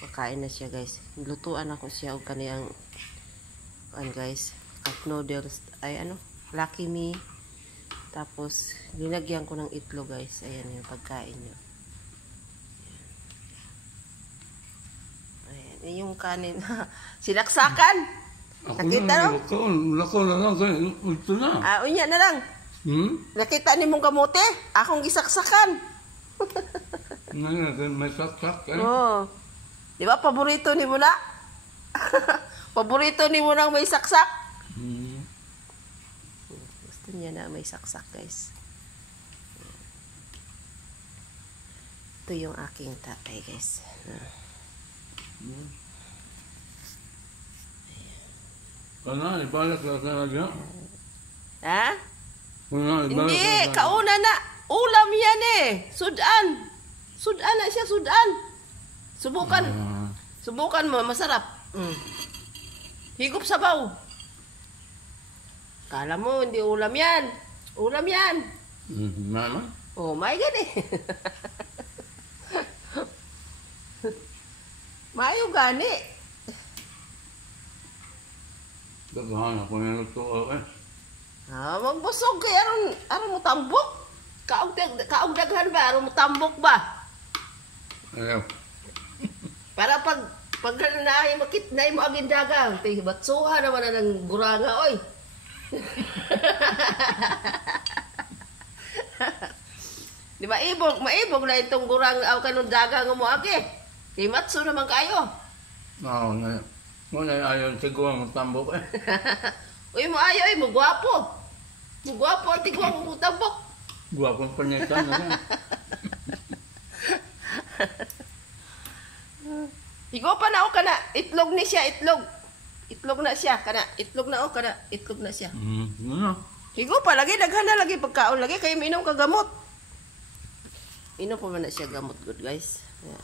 Makain na siya guys. Lutuan ako siya og kaniyang guys, cup noodles ay ano, Lucky Me. Tapos linagyan ko ng itlog guys. Ayan yung pagkain niyo. Ayan yung kanin. Sinaksakan. Nakita no? Lako na lang kayo. Ito na. Unya na lang. Nakita ni mong kamote? Akong gisaksakan. Ngayon, may saksak eh. Oo. Di ba, paborito ni mo na? Paborito ni mo nang may saksak? Gusto niya na may saksak, guys. Ito yung aking tatay, guys. Kana, ibalak na talaga. Ha? Kana, Hindi, kauna na. Ulam yan eh. Sudan. Sudan na siya, sudan. Subukan. Subukan mo, masarap. Higop sabaw. Kala mo, hindi ulam yan. Ulam yan. Mama? Oh my God eh. Mayo gani. Daghan ako na ito eh. Magbusog kay aron mo tambok. Kaog daghan ba aron mo tambok ba? Ayaw. Para pag naay makit naay mo agin dagang, tay batsuha naman na ng guranga oy. Di ba maibog na itong gurang aw kanang dagang mo agi. Kay matso naman kayo. Oo, ngayon. Muna ayaw siguro mo tambok eh. Uy mo ayo ay mo gwapo. Mo gwapo ang tigwa mo tambok. Guwapong panyitan na yan. Higo pa na o kana, itlog ni siya, itlog. Itlog na siya, kana, itlog na o kana, itlog na siya. Ano? Higo pa, lagi, daghan na lagi pagkaon, lagi kayo minom ka gamot. Inom pa man na siya gamot, good guys. Yeah.